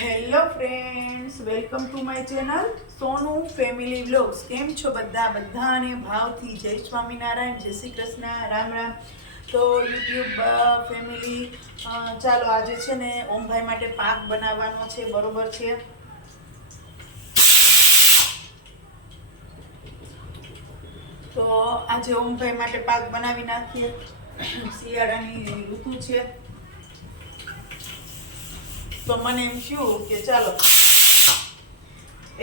Hello friends, welcome to my channel Sonu family vlogs. કેમ છો બધા? બધાને ભાવથી જય સ્વામિનારાયણ, જય શ્રી કૃષ્ણ, રામ રામ. તો યુટ્યુબ ફેમિલી ચાલો આજે છે ને ઓમભાઈ માટે પાક બનાવવાનો છે, બરોબર છે? તો આજે ઓમભાઈ માટે પાક બનાવી નાખીએ. શિયાળાની ઋતુ છે. તો મને એમ થયું કે ચાલો,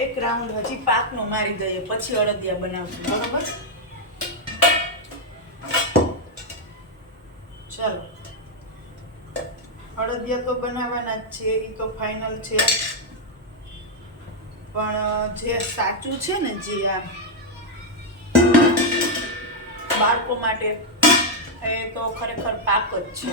એક રાઉન્ડ હજી પાકનો મારી દઈએ, પછી અડદિયા બનાવશું, બરોબર? ચાલો. અડદિયા તો બનાવવાના જ છે એ તો ફાઇનલ છે. પણ જે સાચું છે ને, જે આ બાળકો માટે, એ તો ખરેખર પાક જ છે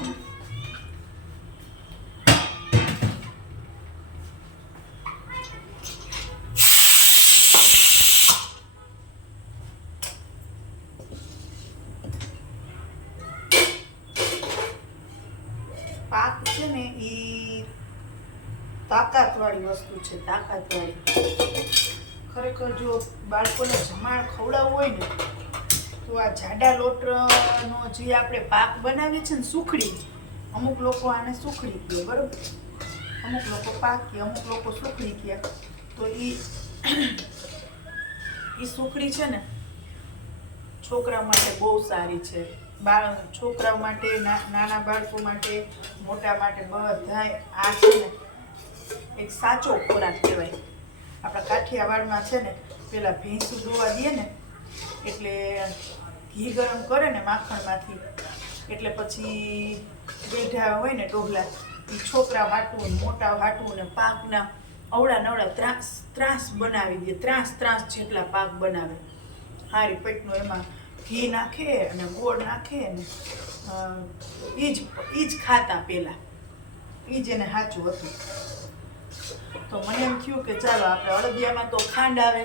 પાક છે ને એ તાકાતવાળી વસ્તુ છે તાકાતવાળી ખરેખર જો બાળકોને જમાણ ખવડાવવું હોય ને, તો આ જાડા લોટનો જે આપણે પાક બનાવીએ છીએ ને સુખડી, અમુક લોકો આને સુખડી કહે, બરોબર? અમુક લોકો પાક કહે, અમુક લોકો સુખડી કહે. તો એ એ સુખડી છે ને, છોકરા માટે બહુ સારી છે. બાળ, છોકરા માટે નાના બાળકો માટે, મોટા માટે બધાય આ છે ને એક સાચો ખોરાક કહેવાય. આપણા કાઠિયાવાડમાં છે ને, પેલા ભેંસું દોવા દઈએ ને, એટલે ઘી ગરમ કરે ને માખણમાંથી, એટલે પછી બેઠા હોય ને ડોગલા એ છોકરા હાટવું મોટા હાટવું ને પાકના અવળા નવળા ત્રાસ ત્રાસ બનાવી દે, ત્રાસ ત્રાસ જેટલા પાક બનાવે. હારી પેટનું એમાં ઘી નાખે અને ગોળ નાખે ને એ જ એ જ ખાતા પહેલાં એ જ એને સાચું હતું. તો મને એમ થયું કે ચાલો આપણે અડદિયામાં તો ખાંડ આવે,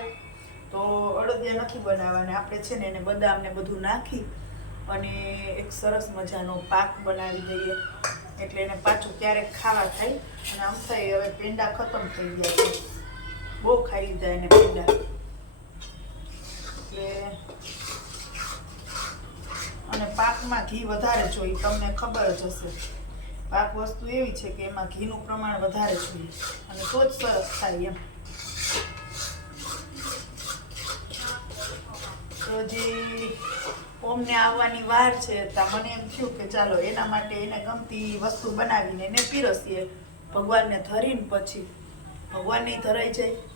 તો અડદિયા નથી બનાવવાના. આપણે છે ને એને બદામને બધું નાખી અને એક સરસ મજાનો પાક બનાવી દઈએ. એટલે એને પાછું ક્યારેક ખાવા થાય અને આમ થાય હવે પેંડા ખતમ થઈ ગયા છે. બહુ ખાઈ લીધા એને પેંડા. એટલે અને પાકમાં ઘી વધારે જોઈએ, તમને ખબર જ હશે. પાક વસ્તુ એવી છે કે એમાં ઘીનું પ્રમાણ વધારે જોઈએ અને તો જ સરસ થાય એમ. તો જે ઓમને આવવાની વાર છે ત્યાં મને એમ થયું કે ચાલો એના માટે એને ગમતી વસ્તુ બનાવીને એને પીરસીએ. ભગવાનને ધરીને પછી. ભગવાનને ધરાઈ જાય.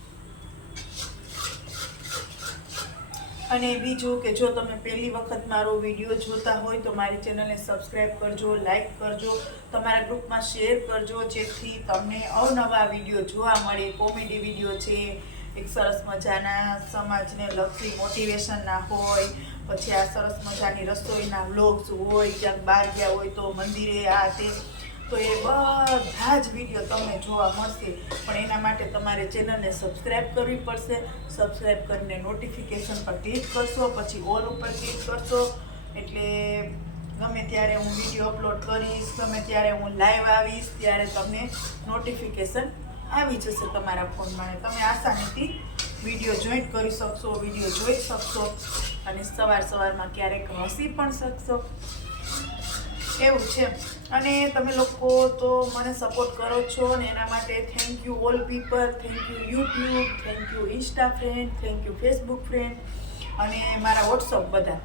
અને બીજું કે જો તમે પહેલી વખત મારો વીડિયો જોતા હોય તો મારી ચેનલને સબસ્ક્રાઈબ કરજો લાઈક કરજો, તમારા ગ્રુપમાં શેર કરજો, જેથી તમને અવનવા વીડિયો જોવા મળે, કોમેડી વીડિયો છે, એક સરસ મજાના સમાજને લગતી મોટિવેશનના હોય, પછી આ સરસ મજાની રસોઈના વ્લોગ્સ હોય, ક્યાંક બહાર ગયા હોય તો મંદિરે આ તે તો એ બધા જ વીડિયો તમને જોવા મળશે. પણ એના માટે તમારે ચેનલને સબસ્ક્રાઈબ કરવી પડશે. સબસ્ક્રાઈબ કરીને નોટિફિકેશન પર ક્લિક કરશો, પછી ઓલ ઉપર ક્લિક કરશો. એટલે ગમે ત્યારે હું વીડિયો અપલોડ કરીશ, ગમે ત્યારે હું લાઈવ આવીશ, ત્યારે તમને નોટિફિકેશન આવી જશે તમારા ફોનમાં તમે આસાનીથી વીડિયો જોઈન્ટ કરી શકશો વીડિયો જોઈ શકશો અને સવાર સવારમાં ક્યારેક હસી પણ શકશો. એવું છે. અને તમે લોકો તો મને સપોર્ટ કરો છો અને એના માટે thank you all people thank you YouTube thank you insta friend thank you Facebook friend અને મારા વોટ્સઅપ બધા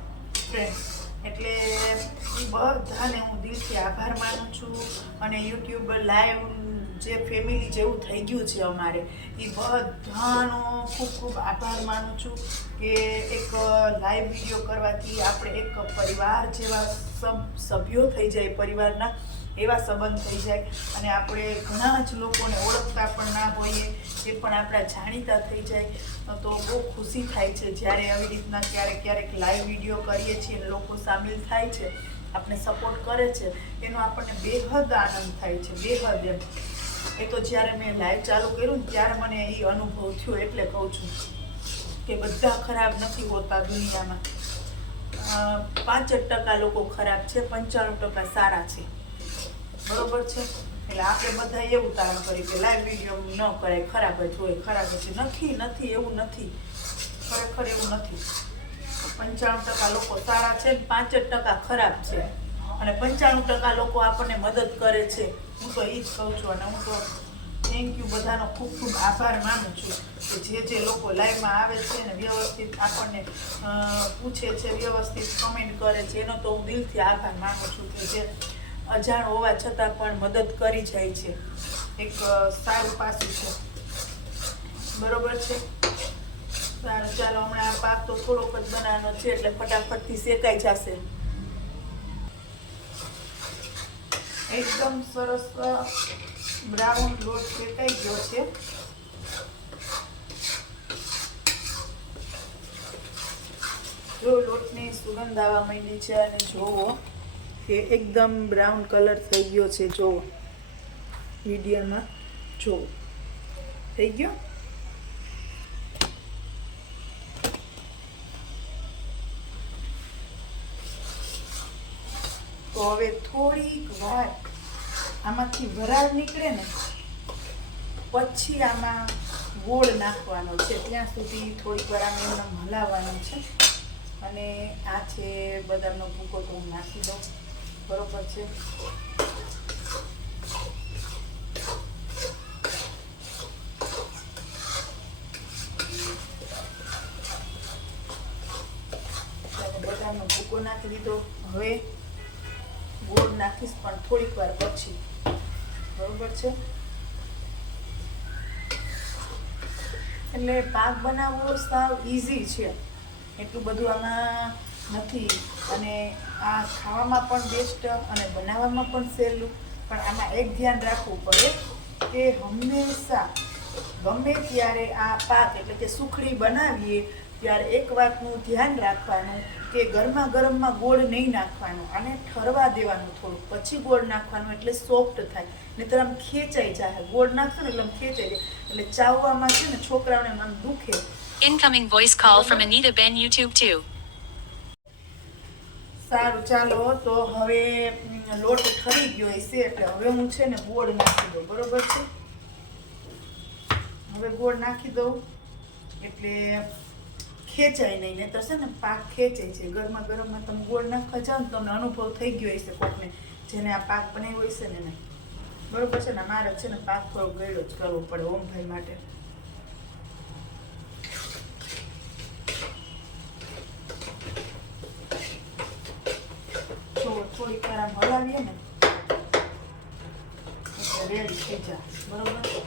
ફ્રેન્ડ એટલે બધાને હું દિલથી આભાર માનું છું. અને યુટ્યુબ લાઈવ જે ફેમિલી જેવું થઈ ગયું છે અમારે, એ બધાનો ખૂબ ખૂબ આભાર માનું છું કે એક લાઈવ વીડિયો કરવાથી આપણે એક પરિવાર જેવા સબ, સભ્યો થઈ જાય પરિવારના, એવા સંબંધ થઈ જાય. અને આપણે ઘણા જ લોકોને ઓળખતા પણ ના હોઈએ, એ પણ આપણા જાણીતા થઈ જાય. તો બહુ ખુશી થાય છે જ્યારે આવી રીતના ક્યારેક ક્યારેક લાઈવ વીડિયો કરીએ છીએ અને લોકો સામેલ થાય છે, આપણે સપોર્ટ કરે છે. એનો આપણને બેહદ આનંદ થાય છે, બેહદ એમ. એ તો જ્યારે મેં લાઈવ ચાલુ કર્યું ત્યારે મને એ અનુભવ થયો એટલે કહું છું કે બધા ખરાબ નથી હોતા દુનિયામાં. પાંચ ટકા લોકો ખરાબ છે, પંચાણું ટકા સારા છે. બરોબર છે? એટલે આપણે બધા એવું તારણ કરી કે લાઈવ વીડિયો ન કરાય, ખરાબ જ હોય, ખરાબ જ નથી નથી, એવું નથી. ખરેખર એવું નથી. પંચાણું ટકા લોકો સારા છે પાંચ ટકા ખરાબ છે. અને પંચાણું ટકા લોકો આપણને મદદ કરે છે. હું તો એ જ કહું છું અને હું તો થેન્ક યુ બધાનો ખૂબ ખૂબ આભાર માનું છું કે જે જે લોકો લાઈવમાં આવે છે ને વ્યવસ્થિત આપણને પૂછે છે, વ્યવસ્થિત કમેન્ટ કરે છે, એનો તો હું દિલથી આભાર માનું છું કે જે અજાણ હોવા છતાં પણ મદદ કરી જાય છે. એક સારું પાસું છે. બરોબર છે? સારું, ચાલો હમણાં પાક તો થોડોક જ બનાવવાનો છે એટલે ફટાફટથી શેકાઈ જશે. એકદમ સરસ બ્રાઉન લોટ ફેટાઈ ગયો છે. જો લોટની સુગંધ આવવા માંડી છે અને જોવો કે એકદમ બ્રાઉન કલર થઈ ગયો છે. જોવો વિડીયોમાં જોવો. થઈ ગયો? તો હવે થોડીક વાર આમાંથી વરાળ નીકળે ને, પછી આમાં ગોળ નાખવાનો છે. ત્યાં સુધી થોડીક વાર આમ એમને હલાવવાનું છે. અને આ છે બદામનો ભૂકો તો હું નાખી દઉં. બરોબર છે? બદામનો ભૂકો નાખી દીધો. હવે ગોળ નાખીશ, પણ થોડીક વાર પછી બરોબર છે? એટલે પાક બનાવવો સાવ ઇઝી છે. એટલું બધું આમાં નથી. અને આ ખાવામાં પણ બેસ્ટ અને બનાવવામાં પણ સહેલું. પણ આમાં એક ધ્યાન રાખવું પડે કે હંમેશા ગમે ત્યારે આ પાક એટલે કે સુખડી બનાવીએ ત્યારે એક વાતનું ધ્યાન રાખવાનું કે ગરમા ગરમમાં ગોળ નહીં નાખવાનો અને ઠરવા દેવાનું થોડું. પછી ગોળ નાખવાનું એટલે સોફ્ટ થાય. નહીંતર આમ ખેંચાઈ જાય ગોળ નાખશો ને એટલે આમ ખેંચાઈ જાય. એટલે ચાવવામાં છે ને છોકરાઓને આમ દુખે. Incoming voice call from Anita ben YouTube 2. સારું ચાલો. તો હવે લોટ ઠરી ગયો હશે એટલે હવે હું છે ને ગોળ નાખી દઉં. બરોબર છે? હવે ગોળ નાખી દઉં. એટલે ખેંચાય નહીં તો છે ને પાક ખેંચાય છે. ગરમા ગરમમાં તમે ગોળ નાખવા જાઓ ને તમને અનુભવ થઈ ગયો હશે કોકને, જેને આ પાક બનાવ્યો હશે ને એને. બરોબર છે ને? મારે છે ને પાક થોડો ગળ્યો જ કરવો પડે ઓમભાઈ માટે. થોડીક વાર આમ હલાવીએ ને એટલે રેડી થઈ જાય. બરોબર જો.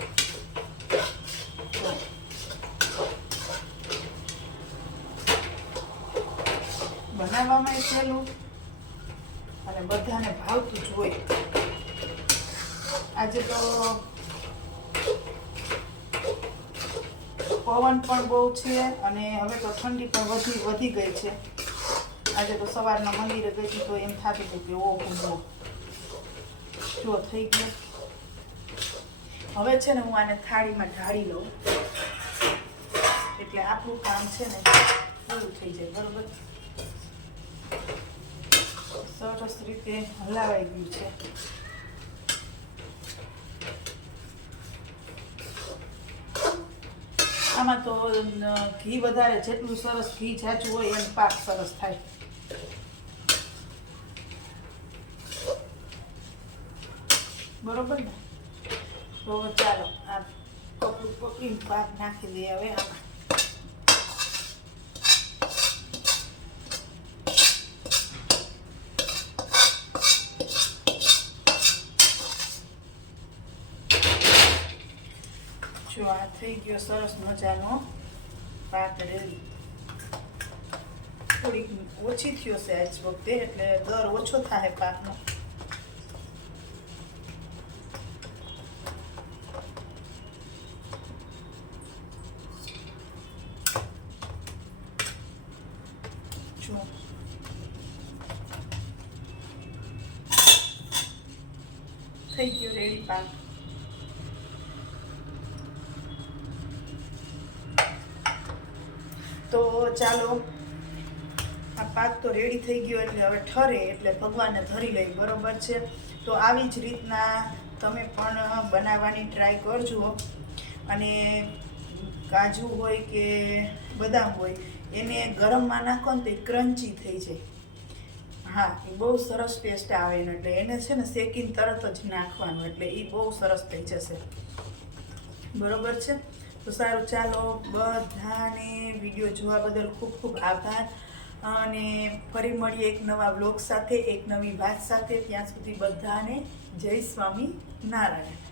બનાવવામાં અને બધાને ભાવતું જ હોય. આજે તો પવન પણ બહુ છે અને હવે તો ઠંડી પણ વધી વધી ગઈ છે. આજે તો સવારના મંદિરે ગઈ તો એમ થતું હતું કે ઓહો હો જો થઈ ગયું. હવે છે ને હું આને થાળીમાં ઢાળી લઉં. એટલે આપણું કામ છે ને, પૂરું થઈ જાય, બરોબર? સરસ રીતે હલાવાઈ ગયું છે. આમાં તો ઘી વધારે, જેટલું સરસ ઘી જાજુ હોય એમ પાક સરસ થાય. બરોબર ને? તો ચાલો, આ કપડું પકડીને પાક નાખી દઈએ હવે આમાં. જો આ થઈ ગયો સરસ મજાનો પાક રેડી. થોડીક ઓછી થયો છે આજ વખતે, એટલે દર ઓછો થાય પાકનો. થઈ ગયો રેડી પાક તો ચાલો. આ પાક તો રેડી થઈ ગયો એટલે હવે ઠરે એટલે ભગવાનને ધરી લઈ, બરોબર છે? તો આવી જ રીતના તમે પણ બનાવવાની ટ્રાય કરજો. અને કાજુ હોય કે બદામ હોય, એને ગરમમાં નાખો ને તો એ ક્રન્ચી થઈ જાય. હા, એ બહુ સરસ ટેસ્ટ આવે એનો, એટલે એને છે ને શેકીને તરત જ નાખવાનું, એટલે એ બહુ સરસ થઈ જશે. બરોબર છે? તો સારું, ચાલો બધાને વીડિયો જોવા બદલ ખૂબ ખૂબ આભાર. અને ફરી મળીએ એક નવા બ્લોગ સાથે, એક નવી વાત સાથે. ત્યાં સુધી બધાને જય સ્વામી નારાયણ